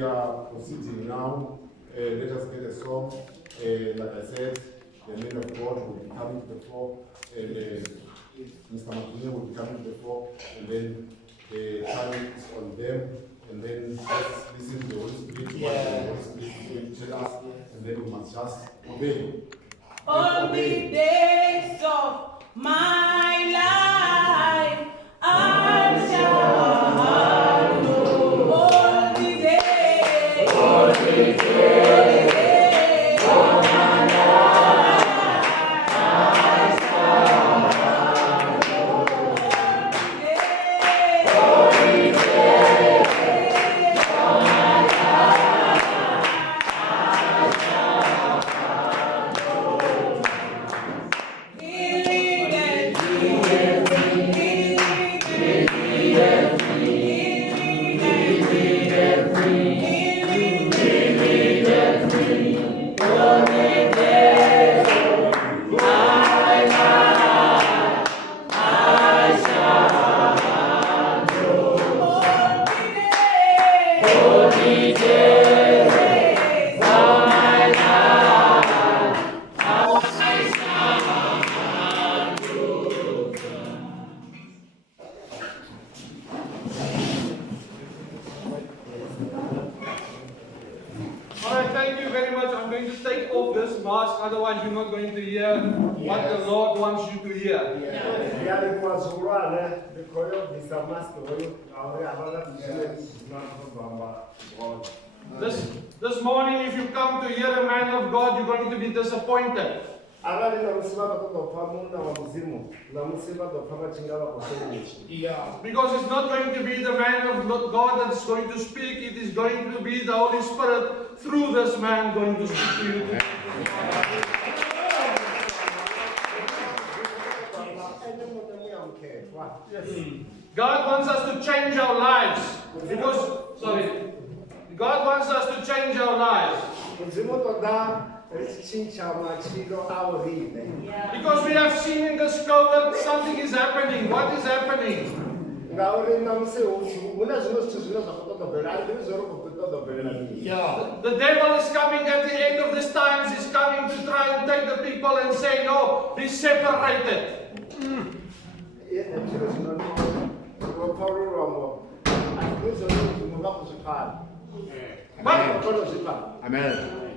we are proceeding now. Let us get a song. Like I said, the men of God will be coming to the fore, and Mr. Makunia will be coming to the fore, and then the time is on them, and then let's listen to the Holy Spirit, what the Holy Spirit will tell us, and then we must just obey. All the days of my life, I shall know. All the days of my life, I shall know. All the days of my life, I shall know. Healing and healing, healing and Alright, thank you very much. I'm going to take off this mask, otherwise you're not going to hear what the Lord wants you to hear. This morning, if you come to hear a man of God, you're going to be disappointed. Because it's not going to be the man of God that's going to speak, it is going to be the Holy Spirit through this man going to speak to you. God wants us to change our lives. God wants us to change our lives. Because we have seen in this COVID something is happening. What is happening? The devil is coming at the end of this times. He's coming to try and take the people and say, no, be separated.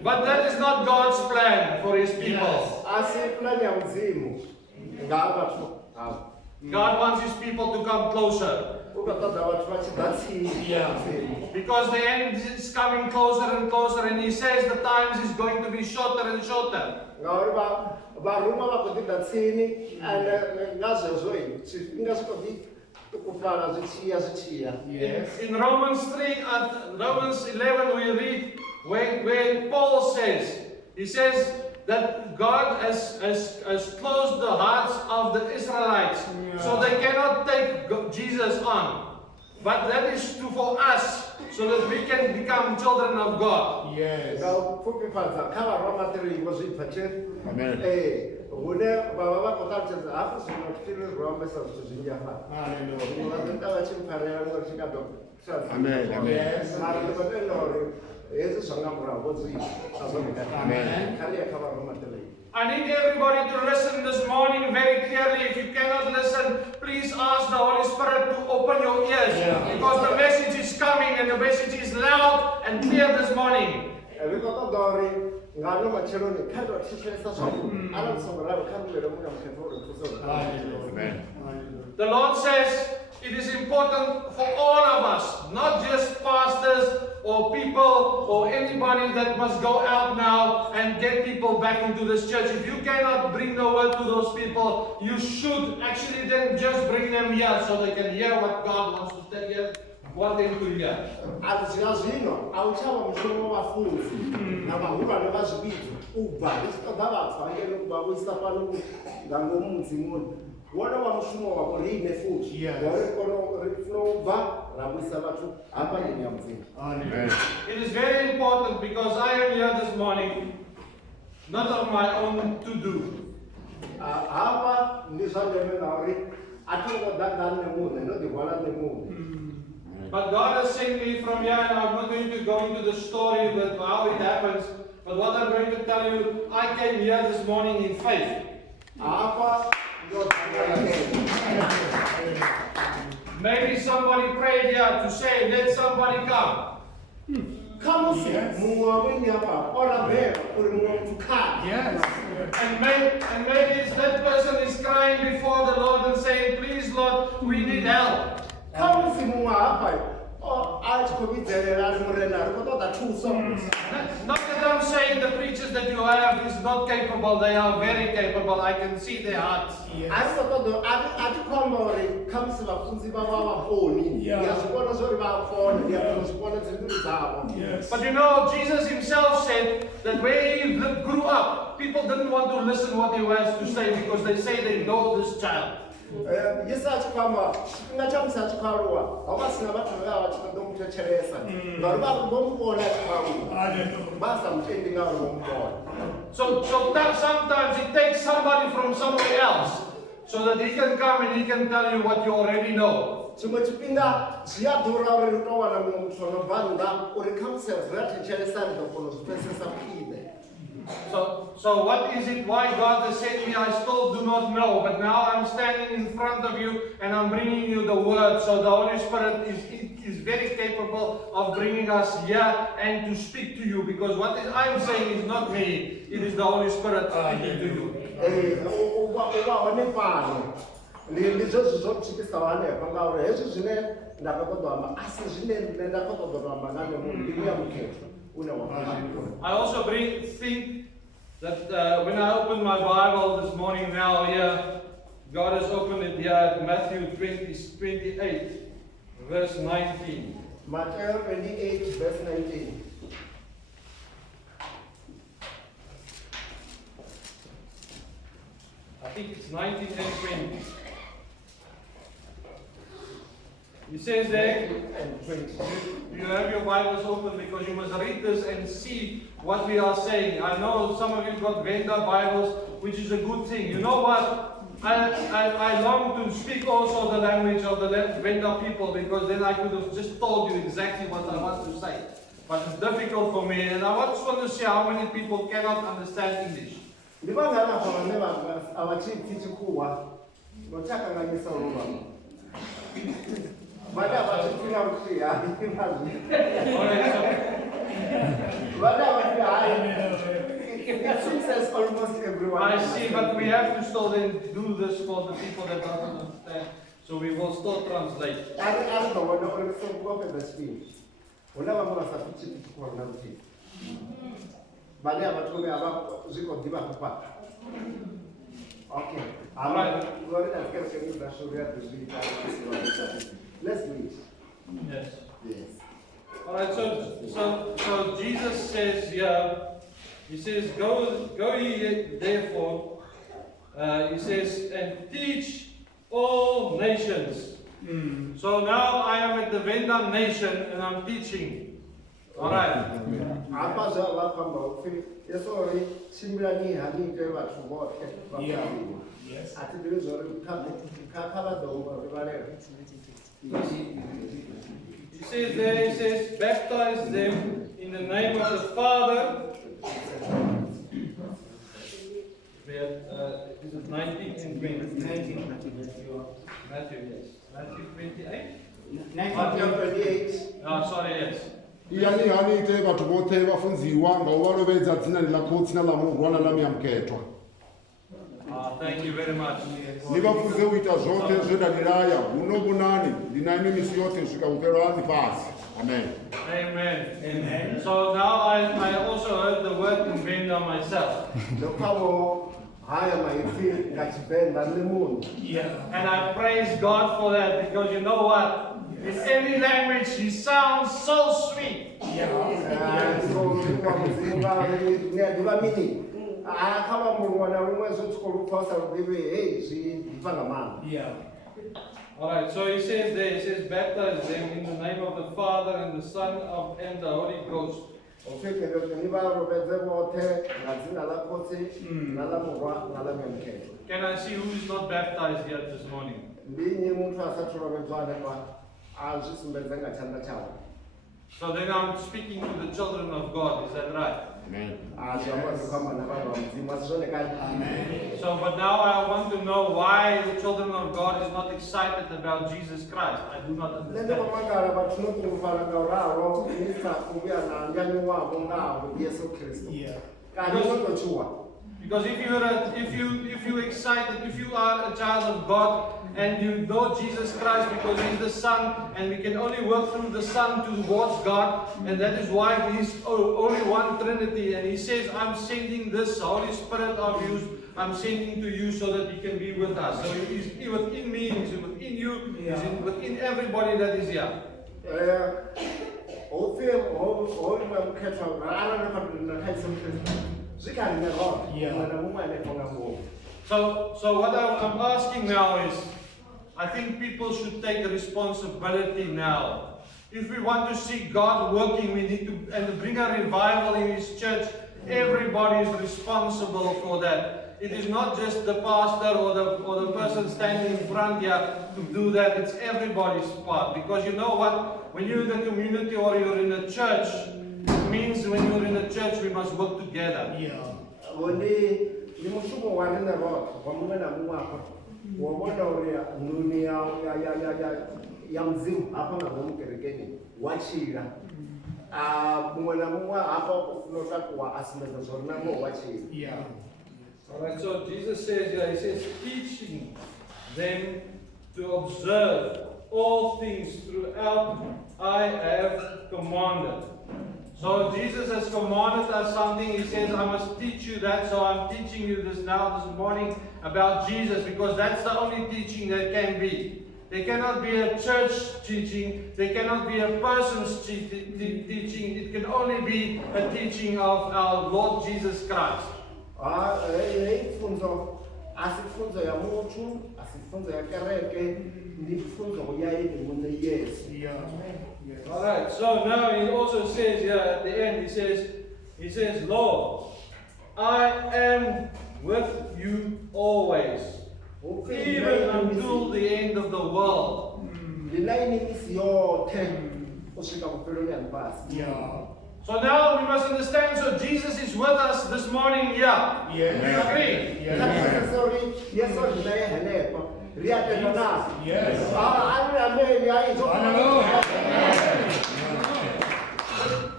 But that is not God's plan for His people. God wants His people to come closer. Because the end is coming closer and closer, and He says the times is going to be shorter and shorter. In Romans 3 and Romans 11 we read where Paul says, he says that God has closed the hearts of the Israelites, so they cannot take Jesus on. But that is for us, so that we can become children of God. Yes. Amen. Amen. I need everybody to listen this morning very clearly. If you cannot listen, please ask the Holy Spirit to open your ears. Because the message is coming and the message is loud and clear this morning. Amen. The Lord says it is important for all of us, not just pastors or people or anybody that must go out now and get people back into this church. If you cannot bring the word to those people, you should actually then just bring them here so they can hear what God wants to tell you. What them to hear. It is very important because I am here this morning, not on my own to do. But God has sent me from here, and I'm not going to go into the story with how it happens. But what I'm going to tell you, I came here this morning in faith. Maybe somebody prayed here to say, let somebody come. Yes. And maybe it's that person is crying before the Lord and saying, please Lord, we need help. Not that I'm saying the preachers that you have is not capable, they are very capable, I can see their hearts. Yes. But you know, Jesus himself said that where he grew up, people didn't want to listen what he has to say because they say they know this child. So sometimes it takes somebody from somewhere else so that he can come and he can tell you what you already know. So what is it why God has sent me? I still do not know, but now I'm standing in front of you and I'm bringing you the word. So the Holy Spirit is very capable of bringing us here and to speak to you, because what I'm saying is not me, it is the Holy Spirit speaking to you. I also think that when I opened my Bible this morning now here, God has opened it here at Matthew 28, verse 19. Matthew 28, verse 19. I think it's 19 and 20. It says there, you have your Bibles open because you must read this and see what we are saying. I know some of you got Venda Bibles, which is a good thing. You know what? I long to speak also the language of the Venda people, because then I could have just told you exactly what I want to say. But it's difficult for me, and I just want to see how many people cannot understand English. Almost everyone. I see, but we have to still then do this for the people that don't understand. So we will still translate. Okay. Alright. Let's do it. Yes. Yes. Alright, so Jesus says here, he says, go ye therefore, he says, and teach all nations. So now I am at the Venda nation and I'm teaching. Alright. Yes. He says there, he says, baptize them in the name of the Father. Is it 19 and 20? 19. Matthew, yes. Matthew 28? Matthew 28. Oh, sorry, yes. Iyani hanite bathu bothe vafunziwa ngauvarovedza dzina lako dzina la Mungu wana lamuyamuketwa. Thank you very much. Nivafunze kuita zvose zvedalilaya huno bunani ndinaimi misi yose kusvika upero hasi pasi. Amen. Amen. Amen. So now I also heard the word in Venda myself. Yeah. And I praise God for that, because you know what? In any language, he sounds so sweet. Yeah. Alright, so he says there, he says, baptize them in the name of the Father and the Son and the Holy Ghost. Mm. Can I see who is not baptized yet this morning? azvisumbedza ngathanda chawo. So then I'm speaking to the children of God, is that right? Amen. Azvamazi kwamba navanhu vamudzimu azvionekani. So, but now I want to know why the children of God is not excited about Jesus Christ. I do not understand. Nende kwamagara vatinoti kufara ngauraro misa kuuya nanyani wavo ngavo Yesu Kristu. Kani notochuwa. Because if you're excited, if you are a child of God and you know Jesus Christ because He's the Son, and we can only work through the Son towards God, and that is why He's only one Trinity. And He says, "I'm sending this Holy Spirit of yours. I'm sending to you so that He can be with us." So He's within me, He's within you, He's within everybody that is here. So what I'm asking now is, I think people should take responsibility now. If we want to see God working, we need to and bring a revival in His church. Everybody is responsible for that. It is not just the pastor or the person standing in front here to do that. It's everybody's part. Because you know what? When you're in the community or you're in a church, it means when you're in a church, we must work together. Alright, so Jesus says here, He says, teaching them to observe all things throughout I have commanded. So Jesus has commanded us something. He says, I must teach you that. So I'm teaching you this now, this morning, about Jesus, because that's the only teaching that can be. There cannot be a church teaching. There cannot be a person's teaching. It can only be a teaching of our Lord Jesus Christ. Alright, so now He also says here at the end, He says, Lord, I am with you always, even until the end of the world. So now we must understand, so Jesus is with us this morning here. Do you agree?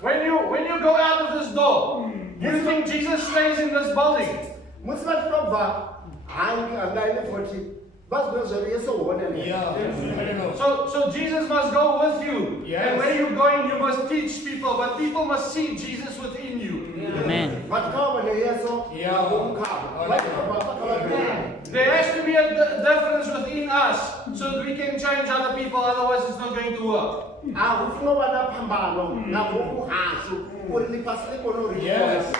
When you go out of this door, you think Jesus stays in this building? So Jesus must go with you. Yes. And where you're going, you must teach people, but people must see Jesus within you. Amen. There has to be a difference within us so that we can change other people, otherwise it's not going to work. Yes.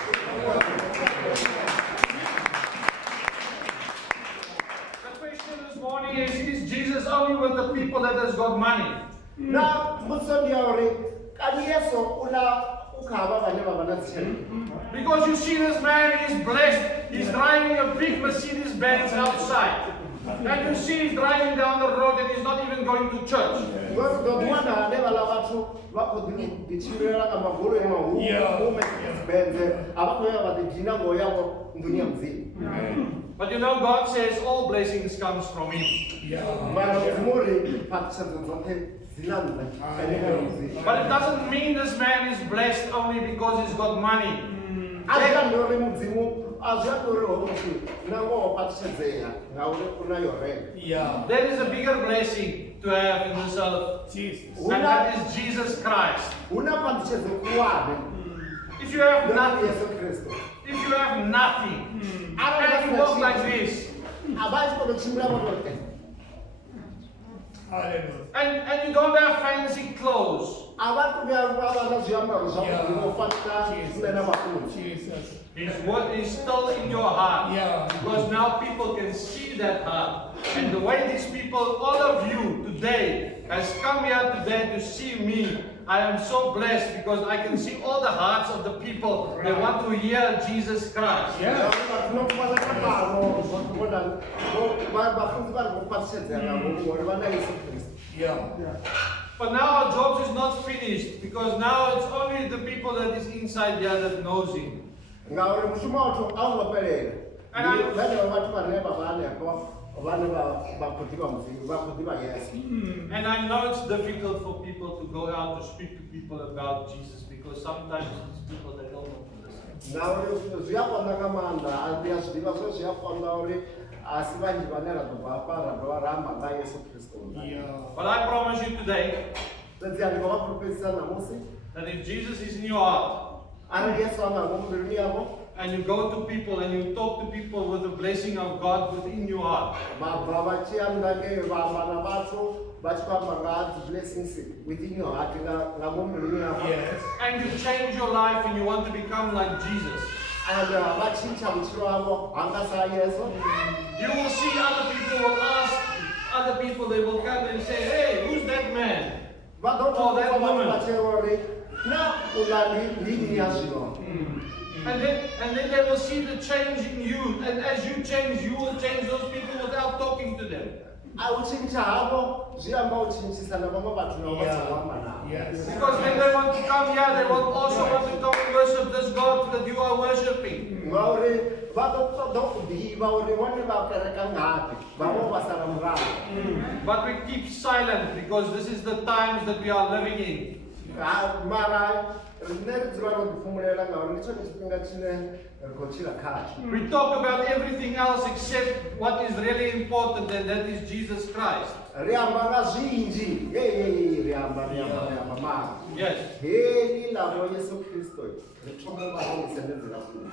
The question this morning is Jesus only with the people that has got money? Because you see this man is blessed, he's driving a big Mercedes Benz outside. And you see he's driving down the road and he's not even going to church. But you know, God says all blessings comes from Him. But it doesn't mean this man is blessed only because he's got money. There is a bigger blessing to have in this earth, and that is Jesus Christ. If you have nothing, and you walk like this, and you don't have fancy clothes, His word is still in your heart. Because now people can see that heart. And the way these people, all of you today, has come here today to see me, I am so blessed because I can see all the hearts of the people. They want to hear Jesus Christ. But now our job is not finished, because now it's only the people that is inside here that knows Him. ngauri mushumo wathu a u ngo fhelela vhane vha vhathu vhane vha vha hanefho vhane vha khou ḓivha mudzimu vha khou ḓivha Yesu. And I know it's difficult for people to go out to speak to people about Jesus, because sometimes these people, they don't know to listen. Ngauri zwi a konḓa nga maanḓa ndi a zwi ḓivha zwo zwi a konḓa uri a si vhanzhi vhane ra ḓo bva hafha ra dovha ra amba nga Yesu Kristo. But I promise you today fhedziha ndi khou vha pfulufhedzisa ṋamusi that if Jesus is in your heart, arali Yesu a nga ngomu mbiluni yavho and you go to people and you talk to people with the blessing of God within your heart, vha bva vha tshi ya nnḓa ngei vha amba na vhathu vha tshi khou amba nga ha dzi blessings within your heart nga ngomu mbiluni yavho. and you change your life and you want to become like Jesus, and vha tshintsha vhutshilo havho hanga sa Yesu. you will see other people will ask other people, they will come and say, hey, who's that man? Vha ḓo Oh, that thoma woman. vha tshela uri na u ḽa ndi nnyi ya zwino. And then they will see the change in you, and as you change, you will change those people without talking to them. A u tshintsha havho zwi amba u tshintshisa na vhaṅwe vhathu na vha songo amba navho. Because when they want to come here, they will also want to come and worship this God that you are worshiping. Ngauri vha ḓo ṱoḓa u ḓivha uri vhone vha kereka ngafhi vhaṅwe vha sala murahu. But we keep silent because this is the times that we are living in. Mara riṋe ri dzula ro ḓiphumulela ngauri ndi tshone tshifhinga tshine ri khou tshila khatsho. We talk about everything else except what is really important, and that is Jesus Christ. Ri amba nga zwinzhi ri amba mara Yes. heli ḽa vho Yesu Kristo ri thoma vha ri sendedzela kule.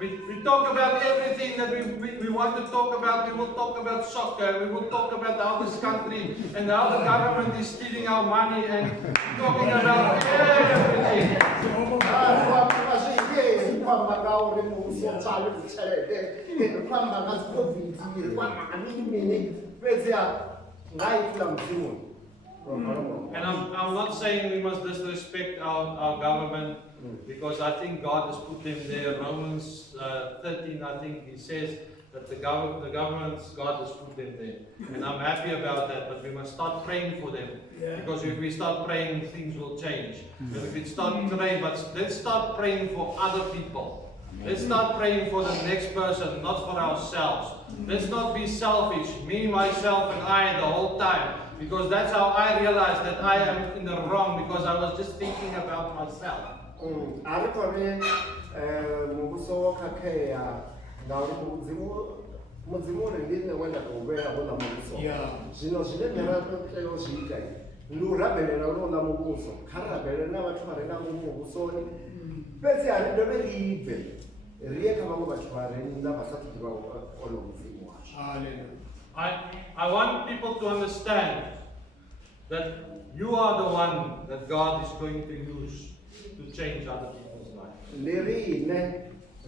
We talk about everything that we want to talk about. We will talk about soccer. We will talk about how this country and how the government is stealing our money and talking about everything. And I'm not saying we must disrespect our government, because I think God has put them there. Romans 13, I think he says that the governments, God has put them there. And I'm happy about that, but we must start praying for them. Because if we start praying, things will change. And if we start praying, but let's start praying for other people. Let's start praying for the next person, not for ourselves. Let's not be selfish, me, myself, and I the whole time. Because that's how I realized that I am in the wrong, because I was just thinking about myself. Mudzimu uri ndi nṋe wenda tou vhea houḽa muvhuso. Zwino zwine nṋe ra tea u zwi ita ndi u rabelela houḽa muvhuso, kha ri rabelele na vhathu vha re na ngomu muvhusoni. Fhedziha ri dovhe ri bve ri ye kha vhaṅwe vhathu vha re nnḓa vha sathu ḓivha onoyo mudzimu washu. I want people to understand that you are the one that God is going to use to change other people's lives. Ndi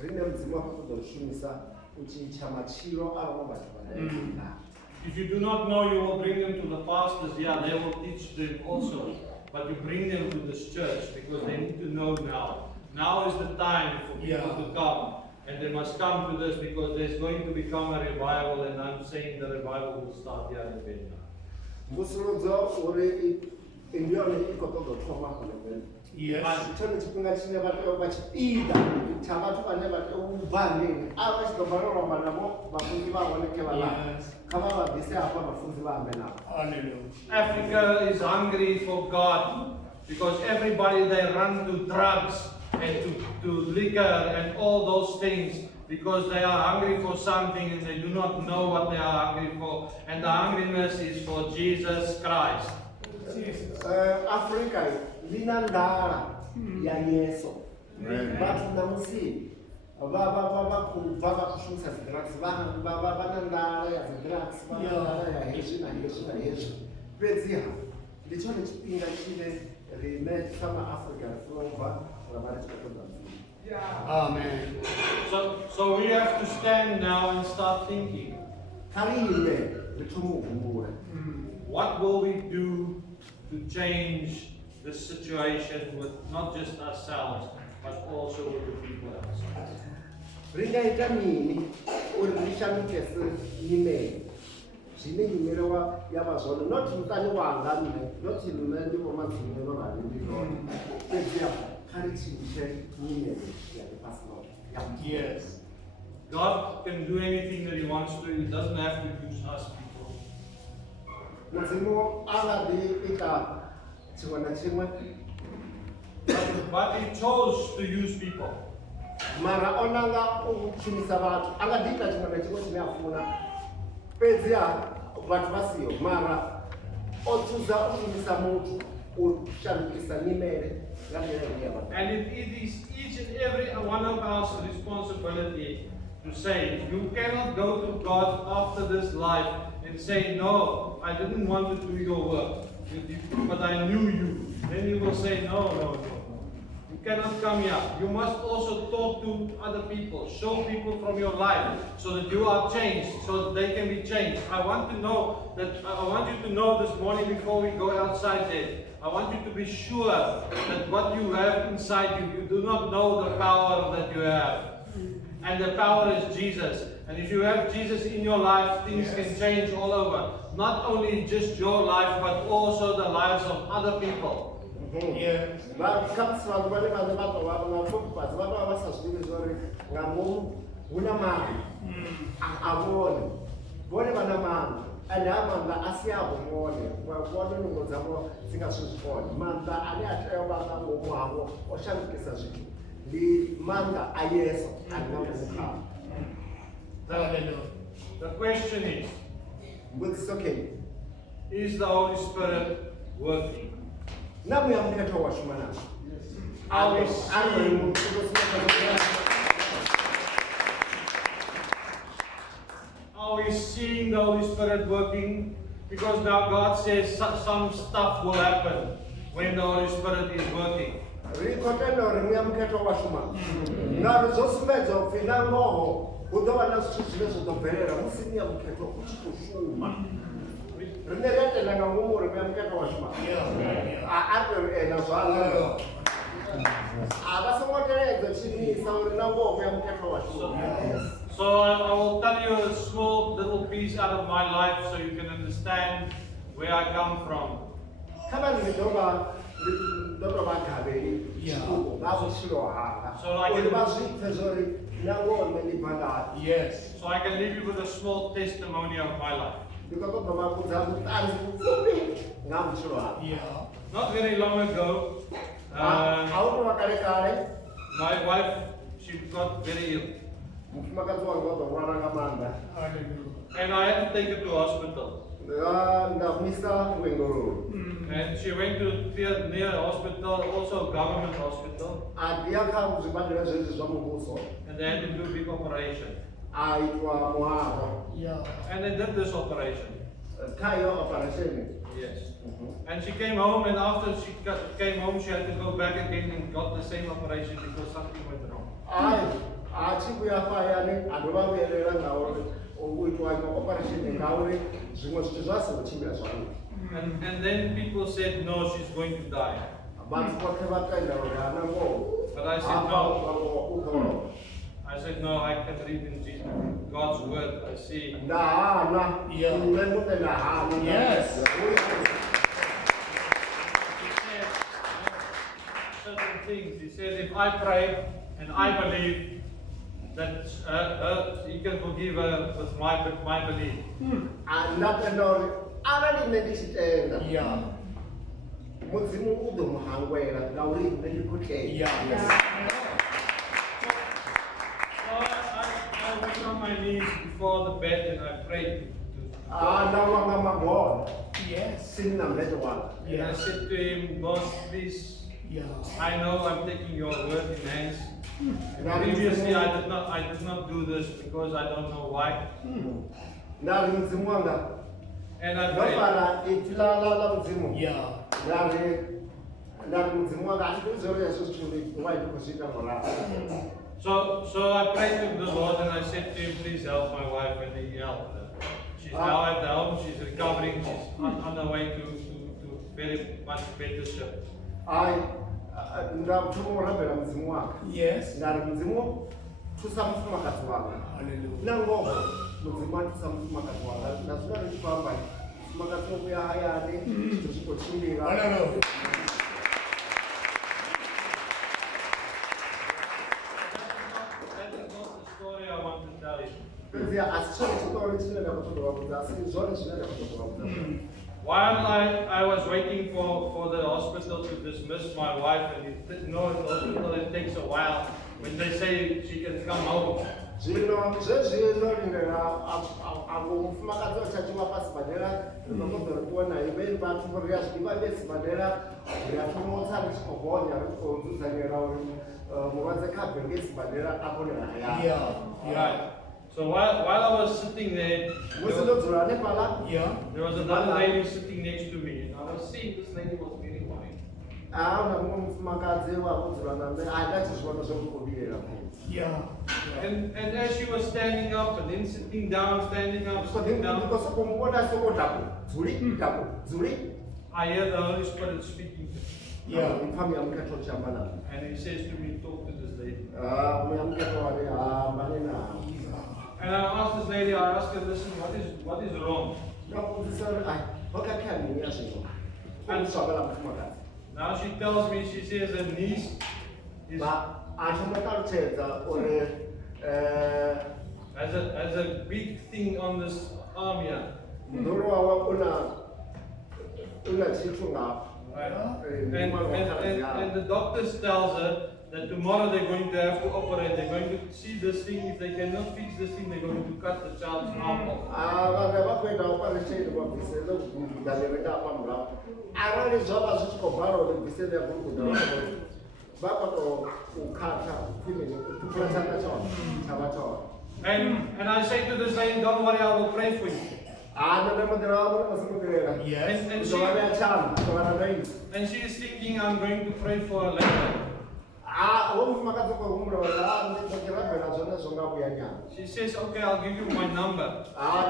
rine mudzimu wa khou ṱoḓa u shumisa u tshintsha matshilo a vhaṅwe vhathu vha re nnḓa. If you do not know, you will bring them to the pastors. Yeah, they will teach them also. But you bring them to this church because they need to know now. Now is the time for people to come. And they must come to this because there's going to become a revival, and I'm saying the revival will start here in Venda. Mvusuludzo uri ndi yone i khou ṱoḓa u thoma hone Venda. Tshone tshifhinga tshine vha tea u vha tshipiḓa tsha vhathu vhane vha tea u bva hanengei. A vha tshi ḓo balelwa u amba navho vhafunzi vha hone khe vha kha vha vha ḓise hafha vhafunzi vha ambe navho. Africa is hungry for God because everybody, they run to drugs and to liquor and all those things because they are hungry for something and they do not know what they are hungry for. And the hungriness is for Jesus Christ. Africa lina nḓala ya Yesu. Vhathu ṋamusi vha khou bva vha khou shumisa dzi drugs, vha na nḓala ya dzi drugs, vha na nḓala ya hezwi na hezwi na hezwi. Fhedziha ndi tshone tshifhinga tshine riṋe sa maAfrika ri funa u bva ra vha ri tshi khou ṱoḓa mudzimu. Amen. So we have to stand now and start thinking. Kha ri ime ri thome u humbula. What will we do to change this situation with not just ourselves, but also with the people outside? Ri nga ita mini uri ri shandukise nyimele? zvine nyimele yavazvona not mutani wanga not nne ndivo madzimiro ralindiro fedzia karichiishe nyimele yakepasinoa. Yes. God can do anything that He wants to. He doesn't have to use us people. mudzimu angadiika chimwe nachimwe But He chose to use people. mara onanga kuchumisa vanhu angadiika chimwe nachimwe chine afuna pedzia vanhu vasiyo mara ochuza kuchumisa muntu ushandukisa nyimele yavanu. And it is each and every one of us responsibility to say, you cannot go to God after this life and say, no, I didn't want to do your work, but I knew you. Then He will say, no. You cannot come here. You must also talk to other people, show people from your life, so that you are changed, so that they can be changed. I want you to know this morning before we go outside there. I want you to be sure that what you have inside you, you do not know the power that you have. And the power is Jesus. And if you have Jesus in your life, things can change all over. Not only just your life, but also the lives of other people. And amanda asiyabone wabona nungo zabo singasuzibona manda ani atayobanga ngomwabo oshandukisa zwithu ndi manda ayeso angamukha. The question is, it's okay, is the Holy Spirit working? namu ya mketho washumana Are we seeing the Holy Spirit working? Because now God says some stuff will happen when the Holy Spirit is working. So I will tell you a small little piece out of my life so you can understand where I come from. Yes. So I can leave you with a small testimony of my life. Not very long ago, my wife, she got very ill. And I had to take her to hospital. And she went to near hospital, also a government hospital. And they had to do a big operation. And they did this operation. Yes. And she came home, and after she came home, she had to go back again and got the same operation because something went wrong. And then people said, no, she's going to die. But I said, no. I said, no, I can read in Jesus, God's word. I see. Yes. Certain things. He said, if I pray and I believe that He can forgive her with my belief. I went on my knees before the bed and I prayed to God. Yes. And I said to Him, God, please, I know I'm taking your word in hands. Previously, I did not do this because I don't know why. And I prayed. So I prayed to the Lord and I said to Him, please help my wife, and He helped her. She's now at the home, she's recovering, she's on her way to very much better shape. Yes. thusa mufumakadzi wanga Hallelujah. nangoho mudzimai thusa mufumakadzi wanga nazvina richifamba mufumakadzi wokuya hayani zvichikochimbira Hallelujah. That is not the story I want to tell you. peziya asi chiri chitori chinenge kutodovabudza asi zvone zvinenge kutodovabudza While I was waiting for the hospital to dismiss my wife, and the hospital, it takes a while when they say she can come home. zvino zvezvinolindira avo mufumakadzi wachachiwa pasibhadhera inokodorikuona ivei vaturiya zvidiva vesibhadhera yatomotsa richikogonya richikodzuzanyira uri muvadze kabhenge isibhadhera aponera haya Yeah. Right. So while I was sitting there, musindodzura nepala Yeah. there was another lady sitting next to me, and I was seeing this lady was very white. auna mumwe mufumakadzi wakudzura nambe haida chizviono zvokukubirira Yeah. And as she was standing up and then sitting down, standing up, sitting down, ndikosokumubona sokotaku dzuri taku dzuri I hear the Holy Spirit speaking to me. Yeah. ipfami yamuketo nayo And he says to me, talk to this lady. muyamuketo wari hambane nayo And I asked this lady, I asked her, listen, what is wrong? ndakuudzisa uri ai vakakhanyinya zvino anitsvakala mufumakadzi Now she tells me, she says her niece is, achimotarutedza uri has a big thing on this arm here. mudhuru wawa una chitu ngapa And the doctors tells her that tomorrow they're going to have to operate. They're going to see this thing. If they cannot fix this thing, they're going to cut the child's arm off. vanhu vakuendawo panecheidi vabvise nokugudhanereka pamurapo arali zvava zvichikobvara uri bvisene yakugudha vakatokukata kwimene kutupura chakataura chavataura And I say to this lady, don't worry, I will pray for you. ndandamadhira vavo nemasikuperera Yes. zovana chanu zovana naini And she is thinking, I'm going to pray for her later. womufumakadzi kweumura ndidzokerabhera zvone zvongabuya nyama She says, okay, I'll give you my number.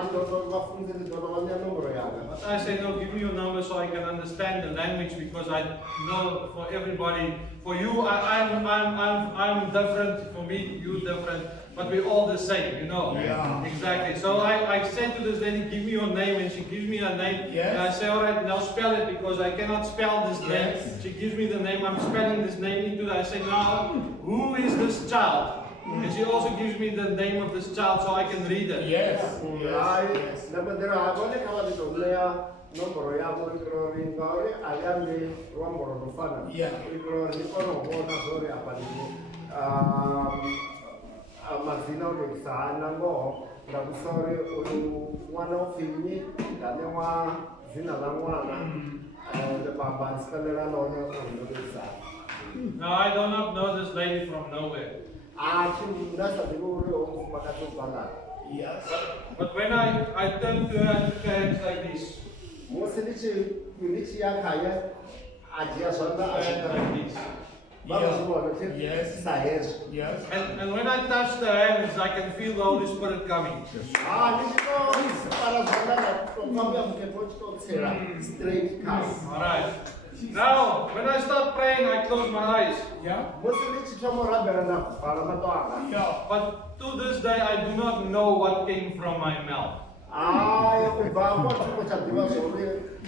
ndidovafunze ndidodovanya nomboro yanga But I say, no, give me your number so I can understand the language, because I know for everybody, for you, I'm different, for me, you different, but we're all the same, you know. Yeah. Exactly. So I said to this lady, give me your name, and she gives me her name. Yes. And I say, all right, now spell it, because I cannot spell this name. Yes. She gives me the name, I'm spelling this name into it. I say, now, who is this child? And she also gives me the name of this child so I can read it. Yes. hayi Yes. ndamadhira hakoneka vandidomuleya nomboro yavo ikirori ngauri aliambi rwambo runofana Yeah. ikirori ndikonokuona zvori apa ndini mazina urekisahana ngoho ndakusauri uyu mwana upfinyi ndane wa zina la mwana baba ndisipelera none unorekisana Now, I do not know this lady from nowhere. ndasadivi uri womufumakadzi ubhangana Yes. But when I turned to her and took her hands like this, musi ndichiyakhaye ajiya zvanga hands azvika like this. vakazvivona Yes. sahezvo Yes. And when I touched her hands, I can feel the Holy Spirit coming. ndichitofara zvanga ndakufambira mukepo chitotsera straight cars Alright. Now, when I start praying, I close my eyes. Yeah. musi ndichitomurambira ndakuvhara mato anga Yeah. But to this day, I do not know what came from my mouth. hayi kubva kwachimbo chadiva zvori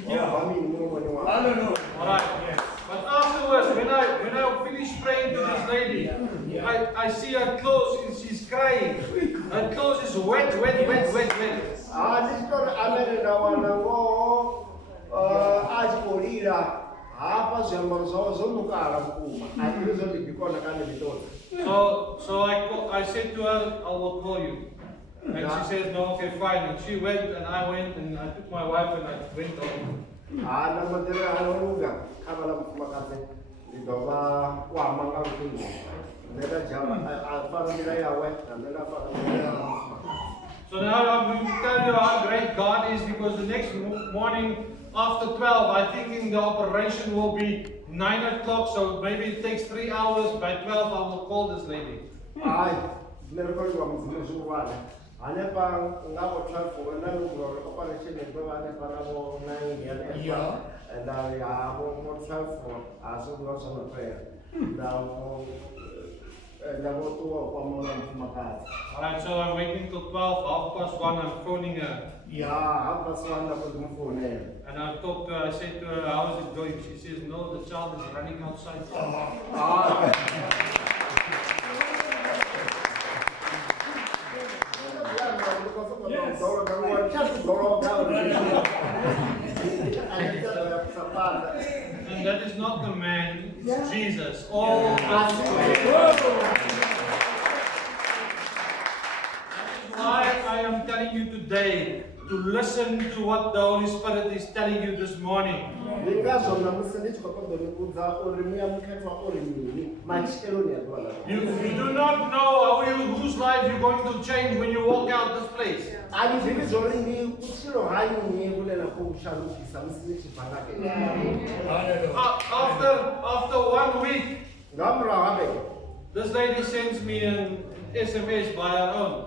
wabva mini munomoni wavo Hallelujah. Alright. Yes. But afterwards, when I finish praying to this lady, I see her clothes and she's crying. Her clothes is wet. ndichitori amene ndawana ngoho achikorira hapa zviambaro zvavo zvonukara mukuma andizondibikona kane mitodzi So I said to her, I will call you. And she says, no, okay, fine. And she went and I went and I took my wife and I went home. ndamadhira anoruga kavala mufumakadzi ndidova kuhamba ngarukundo ndakafanira yawe andakafanira So now I'm going to tell you how great God is, because the next morning after 12, I think the operation will be 9 o'clock, so maybe it takes 3 hours. By 12, I will call this lady. hayi ndinerikoriwa mudzimwe zvikuvane hanepa ngavo 12 nanugurori operation ekova nepa navo 9 Yeah. ndari havo mo 12 hazvikuva zvamapraya ndavo ndabotuwa kwamona mfumakazi. Alright, so I'm waiting till 12, 1:30, I'm phoning her. Ya, hapa swanda kuzimfonela. And I talked to her, I said to her, how is it going? She says, no, the child is running outside. And that is not the man, it's Jesus. All why I am telling you today to listen to what the Holy Spirit is telling you this morning. You do not know whose life you're going to change when you walk out this place. After 1 week, this lady sends me an SMS by her own.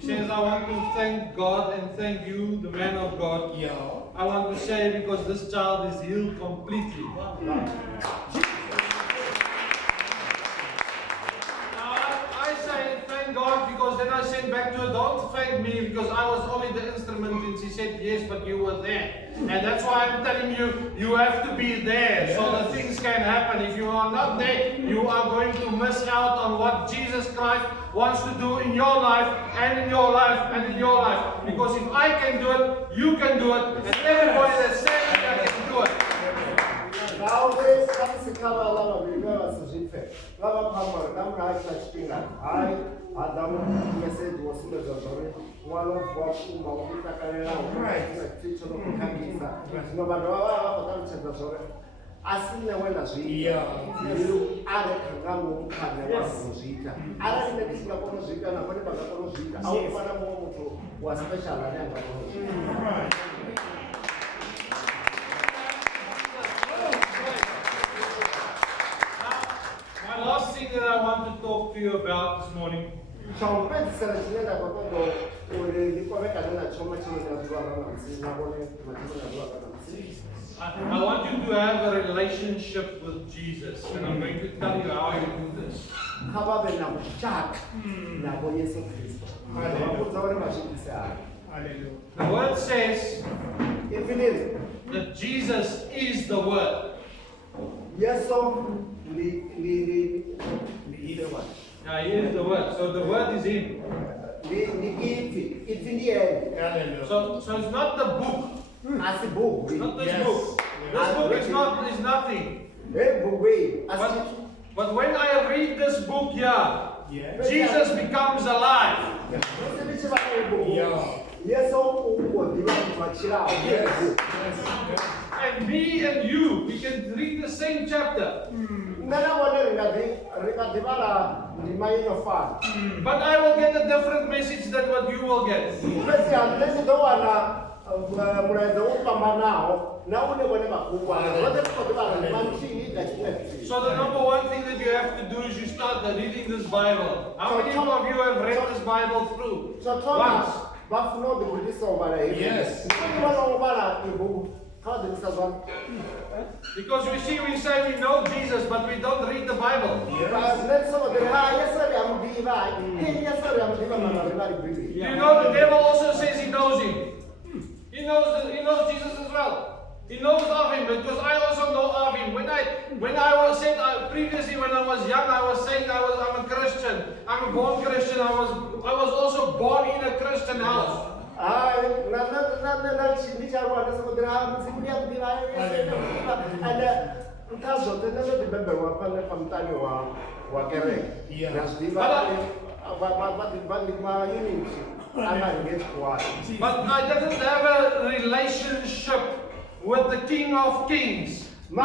She says, I want to thank God and thank you, the man of God. I want to say because this child is healed completely. I say thank God because then I said back to her, don't thank me because I was only the instrument, and she said yes, but you were there. And that's why I'm telling you, you have to be there so that things can happen. If you are not there, you are going to miss out on what Jesus Christ wants to do in your life and in your life and in your life. Because if I can do it, you can do it, and everybody that's saying that can do it. My last thing that I want to talk to you about this morning I want you to have a relationship with Jesus, and I'm going to tell you how you do this. The word says that Jesus is the Word. Yes, Yeah, he is the Word. So the Word is Him. it's in the end. So it's not the book. As a book. Not this book. This book is nothing. But when I read this book here, Jesus becomes alive. And me and you, we can read the same chapter. But I will get a different message than what you will get. So the number one thing that you have to do is you start reading this Bible. How many of you have read this Bible through? Once. Yes. Because we say we know Jesus, but we don't read the Bible. You know, the devil also says he knows him. He knows Jesus as well. He knows of him because I also know of him. When I was said previously when I was young, I was saying I'm a Christian. I'm a born Christian. I was also born in a Christian house. But I didn't have a relationship with the King of Kings. Do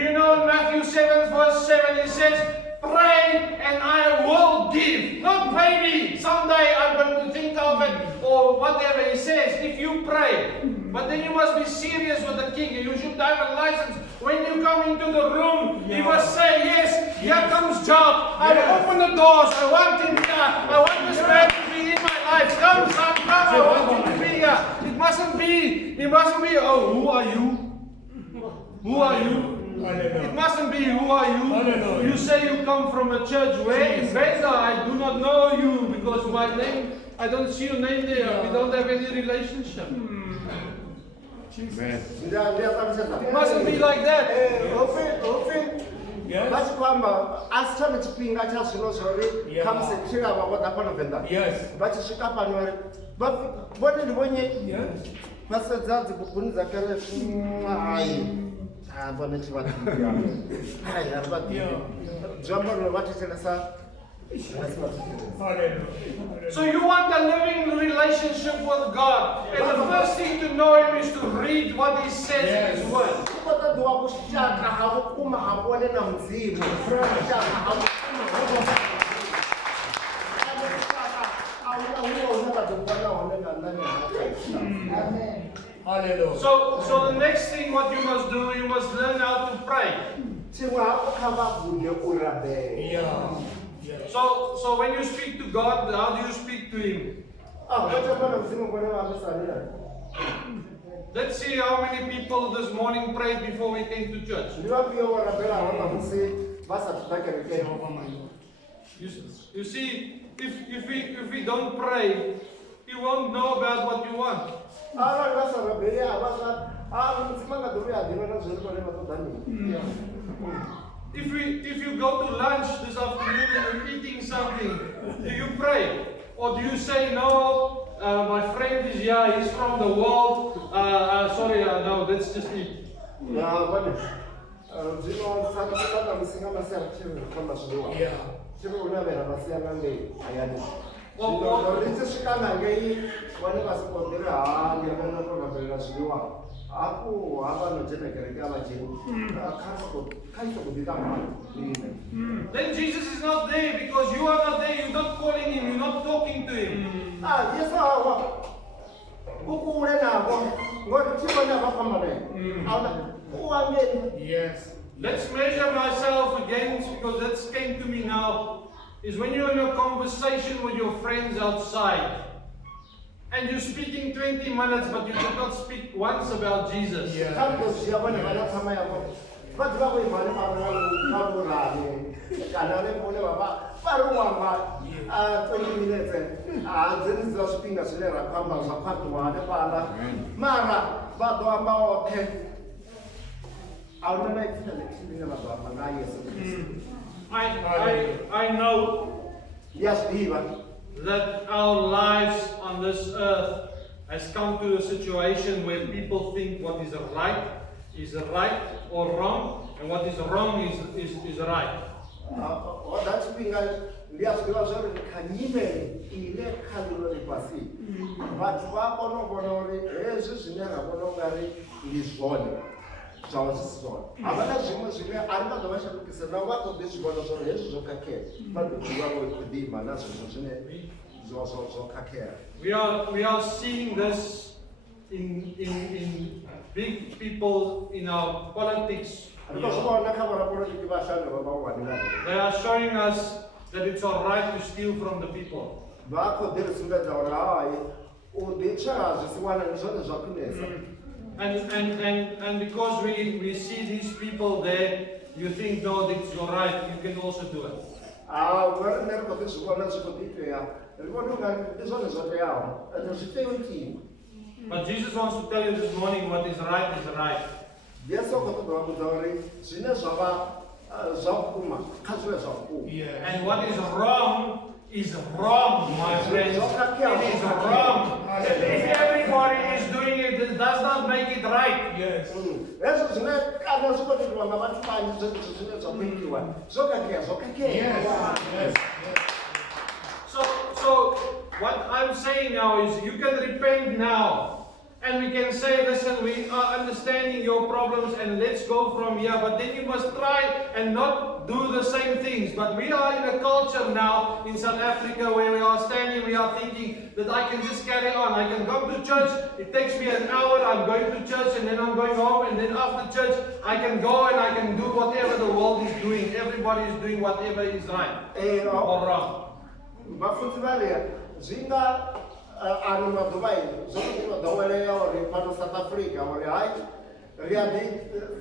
you know in Matthew 7 verse 7 it says, pray and I will give. Not maybe someday I'm going to think of it or whatever. He says, if you pray. But then you must be serious with the king. You should have a license. When you come into the room, you must say, yes, here comes Jacques. I will open the doors. I want him here. I want this man to be in my life. Come, son, come. I want him to be here. It mustn't be, oh, who are you? Who are you? It mustn't be, who are you? You say you come from a church where? In Venda, I do not know you because my name, I don't see your name there. We don't have any relationship. It mustn't be like that. Yes. So you want a living relationship with God, and the first thing to know Him is to read what He says in His Word. So the next thing what you must do, you must learn how to pray. So when you speak to God, how do you speak to Him? Let's see how many people this morning prayed before we came to church. You see, if we don't pray, you won't know about what you want. If you go to lunch this afternoon and you're eating something, do you pray? Or do you say, no, my friend is here, he's from the world, sorry, no, let's just eat. Then Jesus is not there because you are not there, you're not calling Him, you're not talking to Him. Yes. Let's measure myself against, because that came to me now, is when you're in a conversation with your friends outside and you're speaking 20 minutes but you did not speak once about Jesus. I know that our lives on this earth has come to a situation where people think what is right or wrong, and what is wrong is right. We are seeing this in big people in our politics. They are showing us that it's all right to steal from the people. And because we see these people there, you think, no, it's all right, you can also do it. But Jesus wants to tell you this morning what is right is right. And what is wrong, my friends. It is wrong. If everybody is doing it, it does not make it right. Yes. So what I'm saying now is you can repent now. And we can say, listen, we are understanding your problems and let's go from here. But then you must try and not do the same things. But we are in a culture now in South Africa where we are standing, we are thinking that I can just carry on. I can come to church, it takes me an hour, I'm going to church and then I'm going home. And then after church, I can go and I can do whatever the world is doing. Everybody is doing whatever is right or wrong. anima Dubai, so Dawale or in South Africa or I. Really,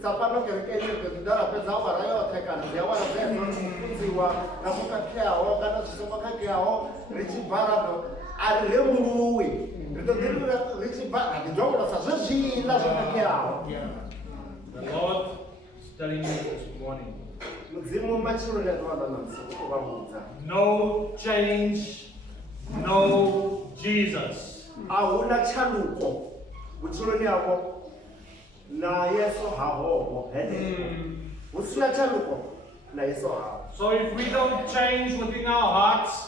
Sapano can get the Pezava, I take on the one of them, Ziwa, Namuka Kia, or Ganasumaka Kia, Richie Barado, and Lemui. The Richie Barado, the job of Sashi, Nasumaka Kia. The Lord is telling me this morning. No change, no Jesus. So if we don't change within our hearts,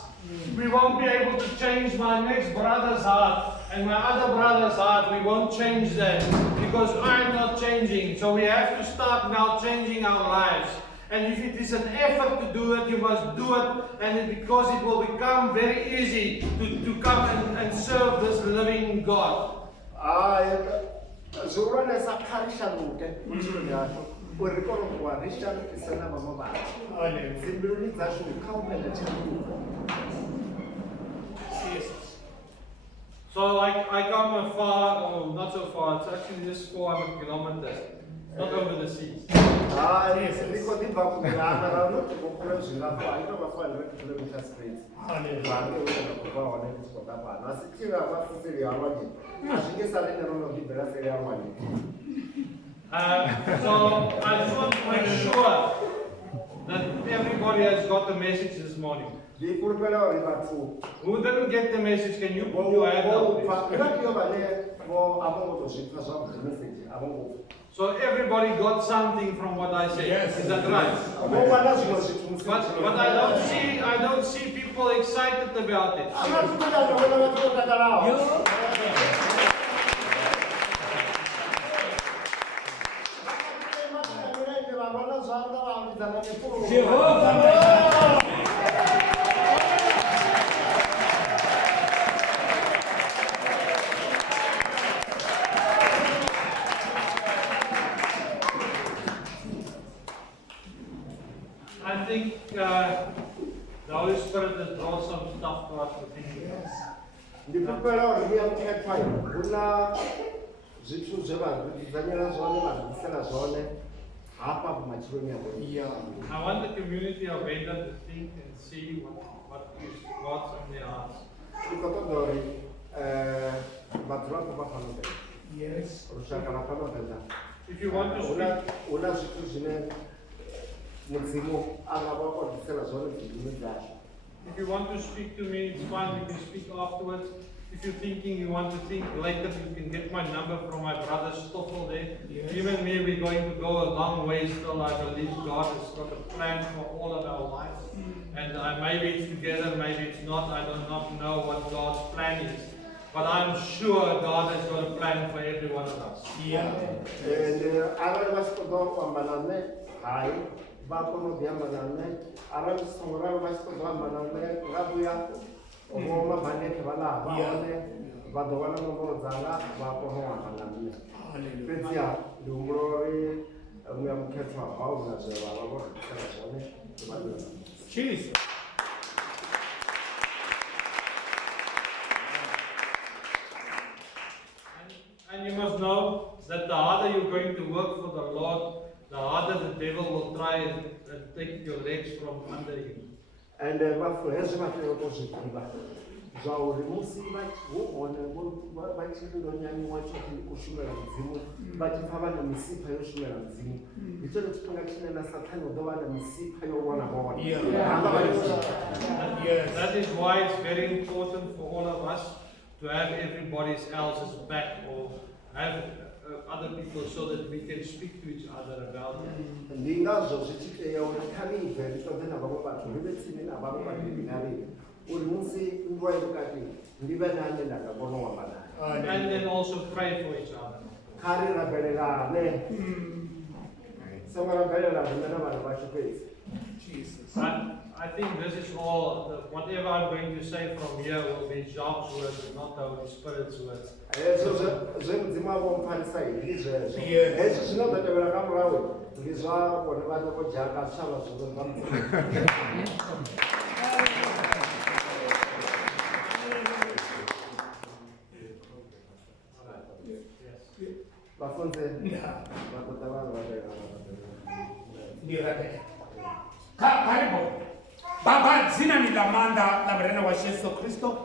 we won't be able to change my next brother's heart and my other brother's heart. We won't change that because I'm not changing. So we have to start now changing our lives. And if it is an effort to do it, you must do it, and because it will become very easy to come and serve this living God. So I come far, oh, not so far, it's actually just 400 kilometers, not over the seas. So I just want to make sure that everybody has got the message this morning. Who didn't get the message? Can you put your hand up, please? So everybody got something from what I said. Yes. Is that right? But I don't see people excited about it. I think the Holy Spirit has brought some stuff to us to think about. I want the community of Venda to think and see what is God's in their hearts. Yes. If you want to speak, if you want to speak to me, it's fine, we can speak afterwards. If you're thinking you want to think later, you can get my number from my brother Stoffel there. Yes. Even me, we're going to go a long way still. I believe God has got a plan for all of our lives. And maybe it's together, maybe it's not. I do not know what God's plan is. But I'm sure God has got a plan for every one of us. Yeah. Jesus. And you must know that the harder you're going to work for the Lord, the harder the devil will try and take your legs from under you. And that is why it's very important for all of us to have everybody else's back or have other people so that we can speak to each other about it. And then also pray for each other. Jesus. I think this is all, whatever I'm going to say from here will be Jacques' words and not the Holy Spirit's words. bafunze Yeah. bafunze Karibu. Baba zina ni lamanda la barena wa Yesu Kristo.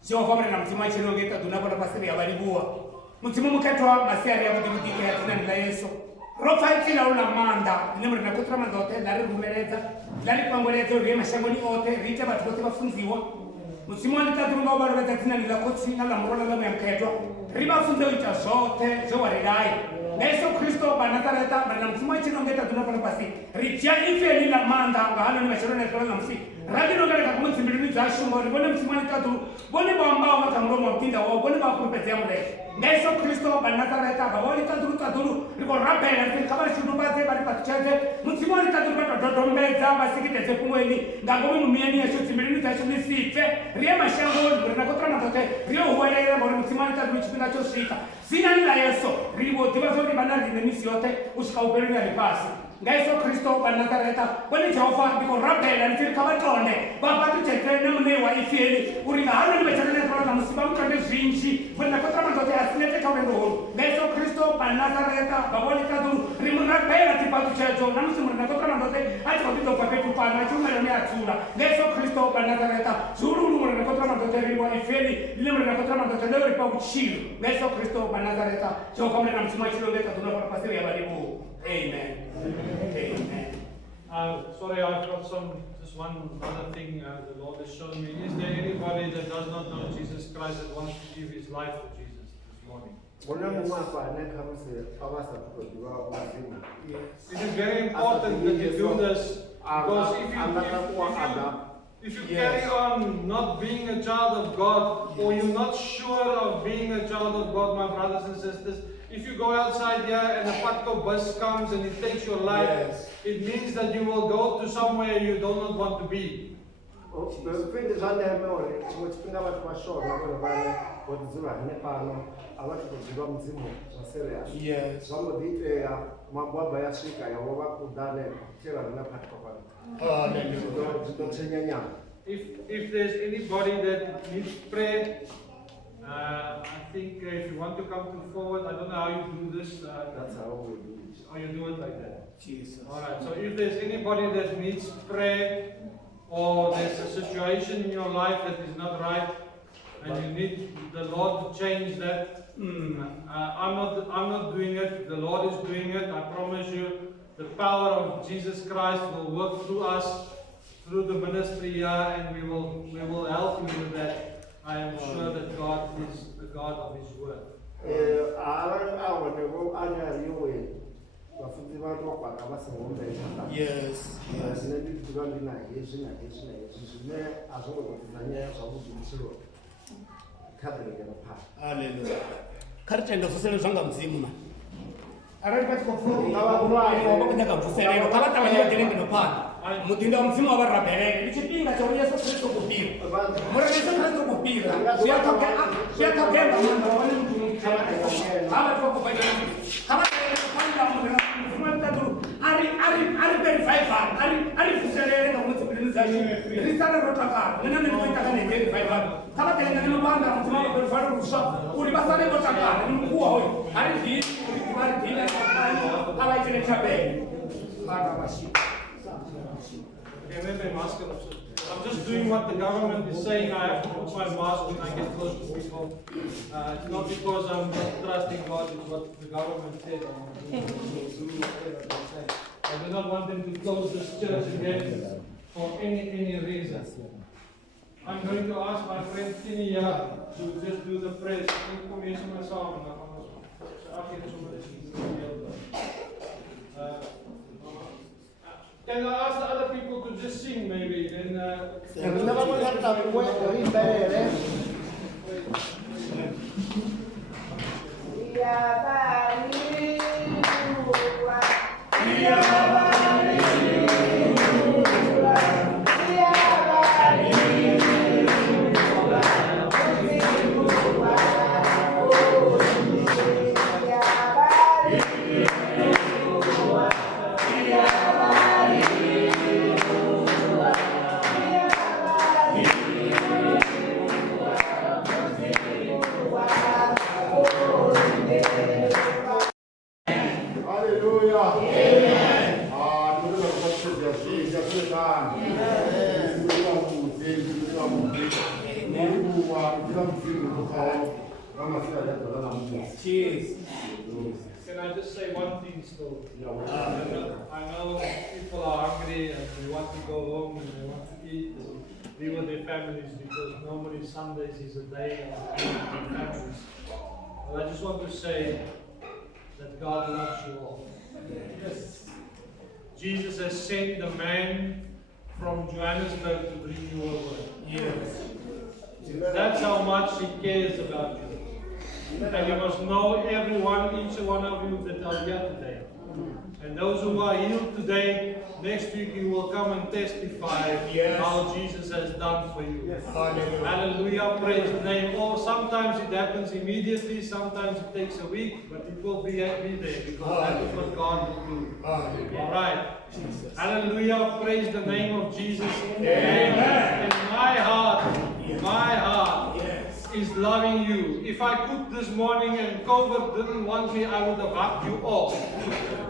Sio kwa mrena mtima chino ngeta tunapata pasiri ya balibua. Mtima mkatwa masari ya kudimudike ya tina nila Yesu. Rofa itina ula manda. Ine mrena kutra mandote. Lari rumeleza. Lari pangoleza. Rie mashangoni ote. Rite batukote bafunziwa. Mtima nita durunga ubarubeta tina nila kutsi. Nala murona lamu ya mkatwa. Riba funze ucha zote. Zewa rirai. Yesu Kristo banathareta bana mtima chino ngeta tunapata pasiri. Rijia ife ni la manda. Bahano ni mashirone kwa msi. Ragino ngale kama msimbiruni za shumo. Ribone mtima nitatu. Bone bambao maka mromo mpinda wao. Bone bakurupetea mre. Yesu Kristo banathareta bawoli taduru riko rapela kama shudubate bali patichete mutsimoni taduru batotombeza basikiteze kumweni ngangome mumieni yesu tsimbirini tacho nisife rie mashango rina kotra matote rio huelera bori mutsimoni taduru chipinda cho shika sina nila Yesu ribo tibazo banali nemisi yote ushika ubereni alipasi Yesu Kristo banathareta bali Jehova biko rapela nitiri kama tonde bapatu chete nemune wa ifeli uringa hano nimechanene kwa na musiba mkande zinji bali kotra matote asinete kama ndo Yesu Kristo banathareta baboli taduru rimurapela tipatu checho namusimu na kotra matote ati kopito papetu pana chuma ya atura Yesu Kristo banathareta zuru numero na kotra matote rimwa ifeli limero na kotra matote leo ripa uchiro Yesu Kristo banathareta so kama na msima chilo ngeta tunapata pasiri ya balibu amen. Amen. Sorry, I've got just one other thing the Lord has shown me. Is there anybody that does not know Jesus Christ that wants to give his life to Jesus this morning? It is very important that you do this because if you carry on not being a child of God or you're not sure of being a child of God, my brothers and sisters, if you go outside here and a Patco bus comes and it takes your life, it means that you will go to somewhere you do not want to be. Yes. If there's anybody that needs prayer, I think if you want to come forward, I don't know how you do this. That's how we do it. Or you do it like that? Jesus. Alright, so if there's anybody that needs prayer, or there's a situation in your life that is not right, and you need the Lord to change that, I'm not doing it, the Lord is doing it, I promise you. The power of Jesus Christ will work through us, through the ministry here, and we will help you with that. I am sure that God is the God of His word. Yes. Hallelujah. Karitendo fusele zvanga mzimu ma. Arali patikofunga wakupinda kufuselero kabata vanyadelenge nopana. Mutinda mzimu avarabhereke ndichipinga cha Yesu Kristo kupira. Mura Yesu Kristo kupira. Siyatokenda manda wale mtu aba tokubanya. Kama kwenda mura mtatu ari verifier ari fuselere na mutibiriza zashi. Risala rotaka. Nina nikuita kana verifier. Kama tena nina manda mtu mama verifier rusha. Uri basale rotaka. Ni mkuu hoyo. Ari hii uri dile kwa ala ile chabe. Para bashi. Okay, maybe mask it. I'm just doing what the government is saying. I have to put my mask when I get close to people. It's not because I'm not trusting God, it's what the government said. I do not want them to close this church again for any reason. I'm going to ask my friend Tini to just do the prayer. Can I ask the other people to just sing maybe? Then, Cheers. Can I just say one thing still? I know people are hungry and they want to go home and they want to eat and be with their families, because normally Sundays is a day of being with their families. But I just want to say that God loves you all. Yes. Jesus has sent the man from Johannesburg to bring you a word. Yes. That's how much he cares about you. And you must know everyone, each one of you that are here today. And those who are healed today, next week you will come and testify how Jesus has done for you. Yes. Hallelujah, praise the name. Or sometimes it happens immediately, sometimes it takes a week, but it will be there because that is what God will do. Alright. Hallelujah, praise the name of Jesus. Amen. And my heart is loving you. If I could this morning and COVID didn't want me, I would have hugged you all.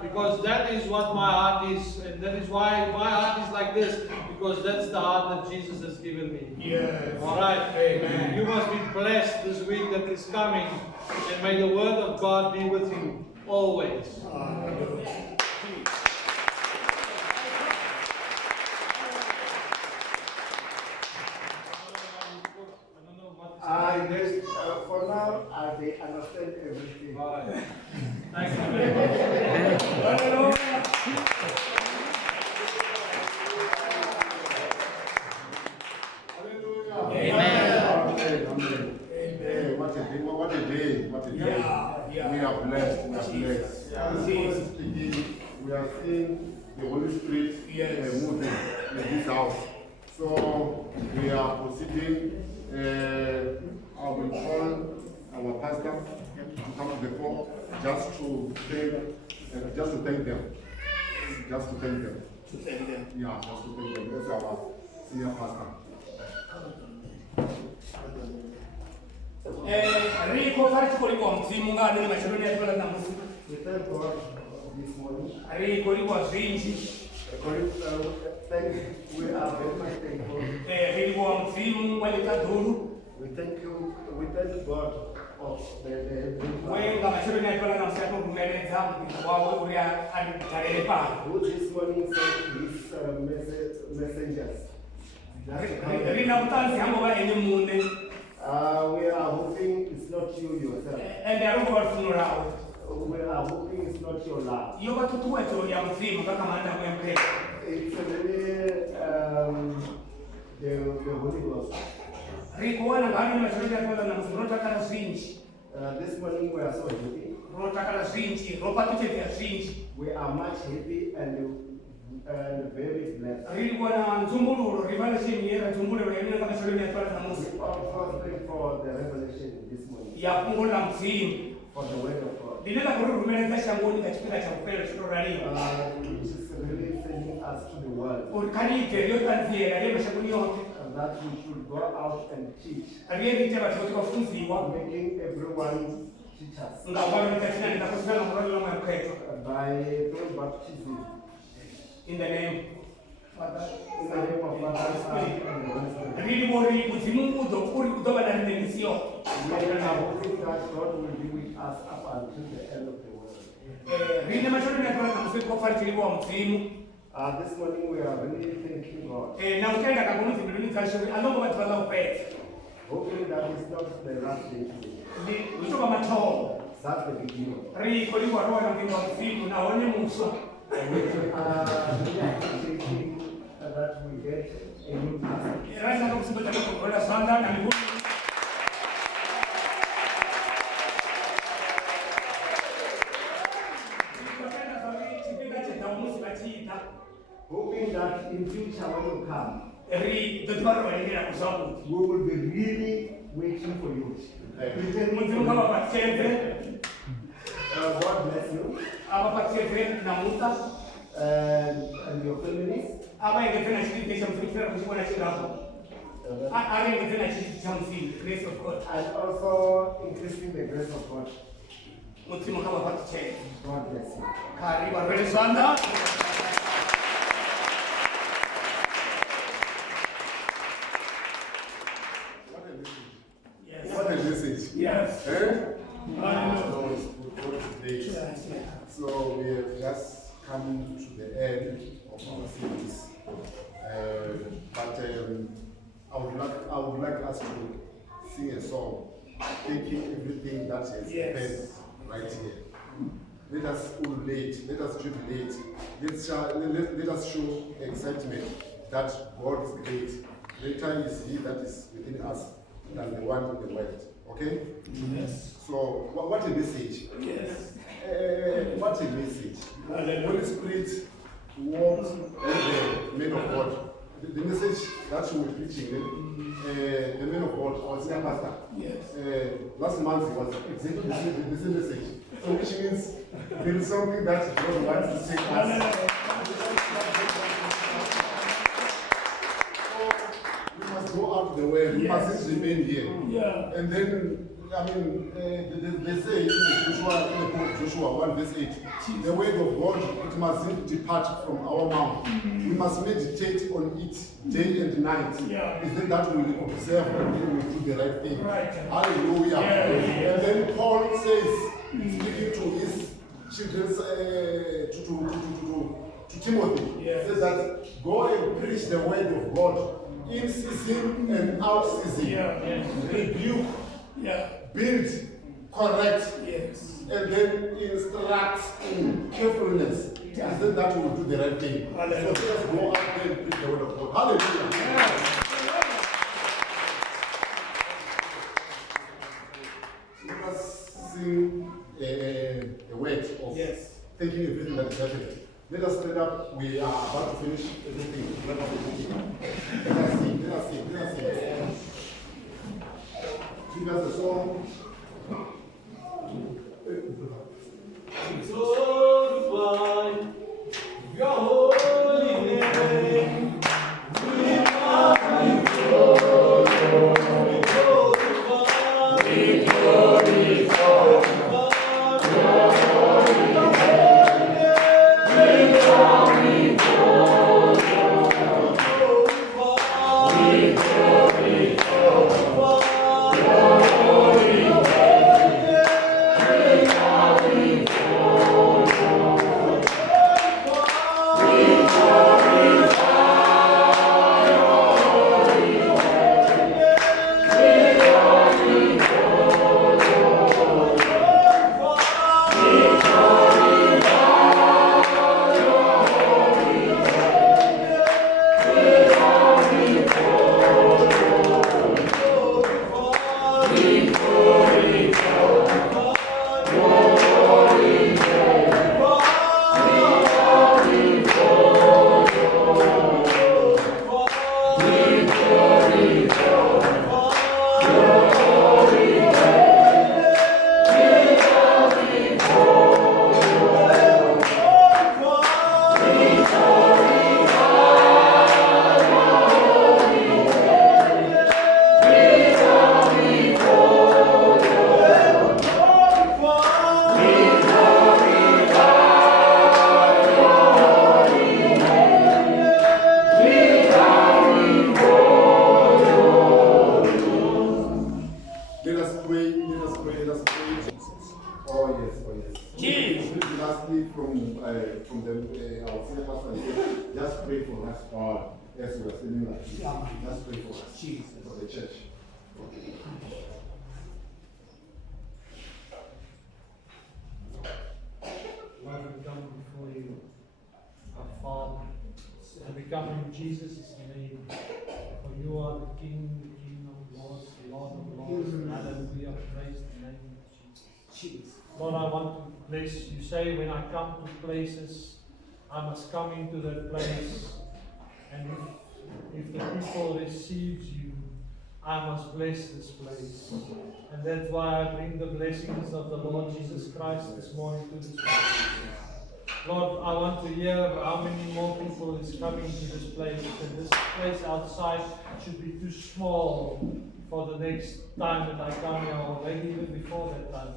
Because that is what my heart is, and that is why my heart is like this, because that's the heart that Jesus has given me. Yes. Alright? Amen. You must be blessed this week that is coming, and may the word of God be with you always. For now, they understand everything. Alright. Thank you very much. Hallelujah. Amen. What a day, what a day, what a day. Yeah. We are blessed, we are blessed. Jesus. We are seeing the Holy Spirit moving in this house. So we are proceeding. I will call our pastor to come to the floor just to thank them. Just to thank them. Yeah, just to thank them. That's our senior pastor. Riko parikuliko mzimu ngani ni mashironi ya tola na musi. We thank God this morning. Riko liko zinji. We are very much thankful. Riko mzimu walikaduru. We thank God of the Wenga mashironi ya tola na musi ato kumeleza wawe uria alitarele pa. who this morning sent his messengers. Rina utanzi hango ba ene munde. We are hoping it's not you yourself. Ende aruko wafunurao. We are hoping it's not your love. Iyo batutu wetu ya mzimu kaka manda mwempe. It's really the Holy Ghost. Riko wana ngani mashironi ya tola na musi rota kana zinji. This morning we are so happy. Rota kana zinji. Ropa tuche vya zinji. We are much happy and very blessed. Riko na nzumuluro rivale shini yera nzumuluro ya nina kama mashironi ya tola na musi. We are first for the revelation this morning. Ya kungula mzimu. For the word of God. Dinela kurumeleza shangoni katika cha kupela shorari. Which is really sending us to the world. Urkanite yotanziera yema shangoni yote. That we should go out and teach. Aliye nitema tukotoka funziwa. Making everyone teachers. Ngabalo nitatina nitakusana mradi wa mkwetu. By through baptism. In the name Father, In the name of Father, Son, and the Holy Spirit. really mori kuzimu udo kuri kudoba na ndimisio. We are hoping that God will be with us up until the end of the world. Rinde mashoni ya tola na msiko farchi wa mzimu. This morning we are really thanking God. Na utenda kakunuzi mbili kashuri alongo watu wala upete. Hoping that is not the last day today. Ni kutoka macho. That's the beginning. Riko liko roho na mbingu mzimu na one muso. We are thinking that we get a new pastor. Rasa kama msibo taka kurola sanda na miguu. Hoping that in future when you come, Ri dotwaro waendelea kusabu. we will be really waiting for you. Mzimu kama patseve. God bless you Aba patseve na muta. and your families. Aba ingefanya shirika cha mfikira kuchukua na shirika hapo. Ara ingefanya shirika cha mfikira, grace of God. And also increasing the grace of God. Mzimu kama patseve. God bless you. Karibu mbele sana. What a message. Yes. Eh? Hallelujah. So we have just come to the end of our series. But I would like us to sing a song, taking everything that has happened right here. Let us ululate, let us jubilate, let us show excitement that God is great. Greater is He that is within us than the one in the world. Okay? Yes. So, what a message. Yes. What a message. The Holy Spirit walks with the men of God. The message that you were preaching, the men of God, our senior pastor. Yes. Last month was exactly the same message. So, which means there is something that God wants to take us. We must go out the way. We mustn't remain here. Yeah. And then, I mean, they say in the book of Joshua 1 verse 8, the word of God, it mustn't depart from our mouth. We must meditate on it day and night. Yeah. Is that we will observe and then we do the right thing. Right. Hallelujah. Yeah. And then Paul says, speaking to his children, to Timothy, says that go and preach the word of God in season and out season. Yeah. Rebuke, build, correct, and then instruct in carefulness. Is that we will do the right thing. So let us go out there and preach the word of God. Hallelujah. Let us sing a word of thanking everything that is happening. Let us stand up. We are about to finish everything. Let us sing. Let us sing. Let us sing. Give us a song. Glorify your holy name. We glorify. Jesus' name. For you are the King of Lords, the Lord of Lords. Hallelujah. Praise the name of Jesus. Lord, I want to bless you. Say, when I come to places, I must come into that place. And if the people receives you, I must bless this place. And that's why I bring the blessings of the Lord Jesus Christ this morning to this place. Lord, I want to hear how many more people is coming to this place. And this place outside should be too small for the next time that I come here, or maybe even before that time.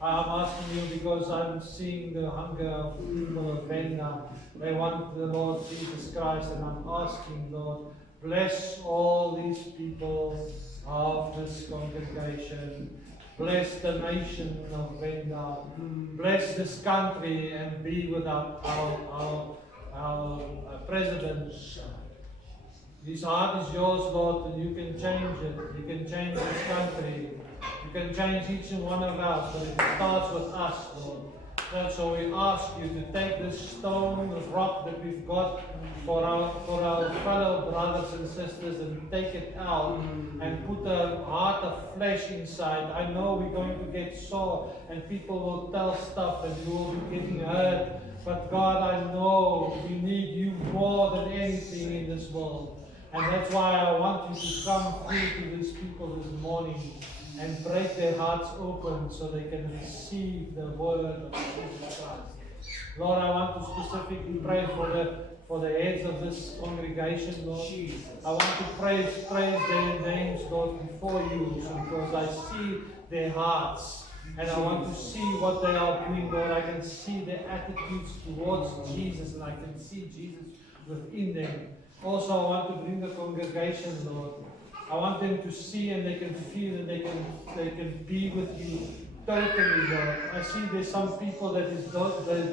I'm asking you because I'm seeing the hunger of people of Venda. They want the Lord Jesus Christ, and I'm asking, Lord, bless all these people of this congregation. Bless the nation of Venda, God. Bless this country and be with our president. His heart is yours, Lord, and you can change it. You can change this country. You can change each and one of us, but it starts with us, Lord. And so we ask you to take this stone, this rock that we've got for our fellow brothers and sisters, and take it out and put a heart of flesh inside. I know we're going to get sore and people will tell stuff and you will be getting hurt. But God, I know we need you more than anything in this world. And that's why I want you to come through to these people this morning and break their hearts open so they can receive the word of Jesus Christ. Lord, I want to specifically pray for the heads of this congregation, Lord. Jesus. I want to praise their names, Lord, before you, because I see their hearts. And I want to see what they are doing, Lord. I can see their attitudes towards Jesus, and I can see Jesus within them. Also, I want to bring the congregation, Lord. I want them to see and they can feel and they can be with you totally, Lord. I see there's some people that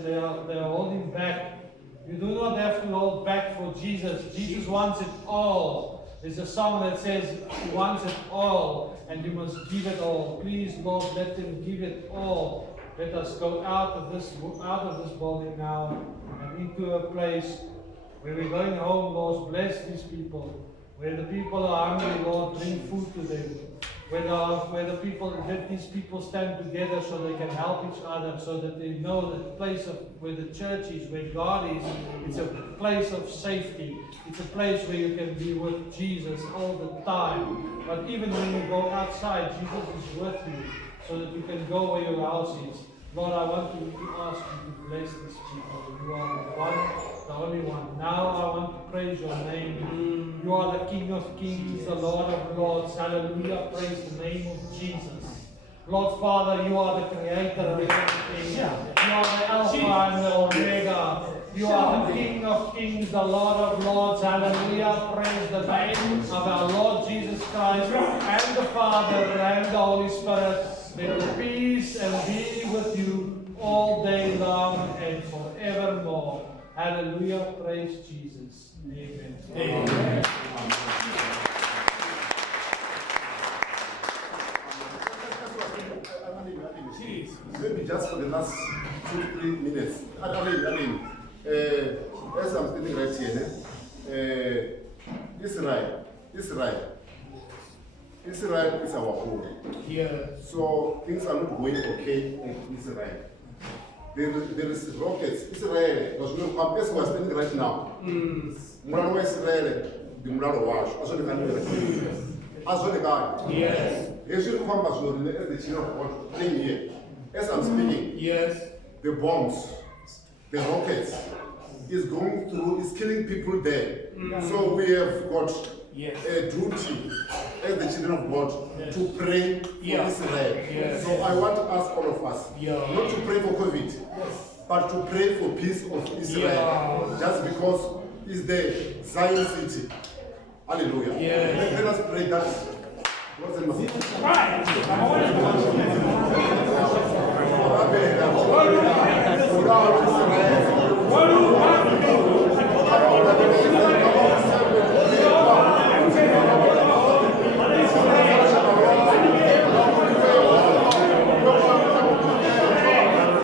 they are holding back. You do not have to hold back for Jesus. Jesus wants it all. There's a song that says he wants it all and you must give it all. Please, Lord, let them give it all. Let us go out of this building now and into a place where we're going home, Lord. Bless these people. Where the people are hungry, Lord, bring food to them. Where the people, let these people stand together so they can help each other, so that they know that the place of where the church is, where God is, it's a place of safety. It's a place where you can be with Jesus all the time. But even when you go outside, Jesus is with you, so that you can go where your house is. Lord, I want you to ask you to bless these people. You are the one, the only one. Now I want to praise your name. You are the King of Kings, the Lord of Lords. Hallelujah. Praise the name of Jesus. Lord Father, you are the creator of everything. You are the Alpha and the Omega. You are the King of Kings, the Lord of Lords. Hallelujah. Praise the name of our Lord Jesus Christ and the Father and the Holy Spirit. May the peace and be with you all day long and forevermore. Hallelujah. Praise Jesus. Amen. Amen. Maybe just for the last 2-3 minutes. As I'm sitting right here, Israel is our home. Yeah. So things are not going okay in Israel. There is rockets. Israel was no compass was standing right now. Murano Israel, the Murano wash. Yes. Asian compass was the children of God playing here. As I'm speaking, yes, the bombs, the rockets is going through, is killing people there. So we have got a duty as the children of God to pray for Israel. So I want to ask all of us not to pray for COVID, but to pray for peace of Israel. Just because it's the Zion city. Hallelujah. Let us pray that. Right.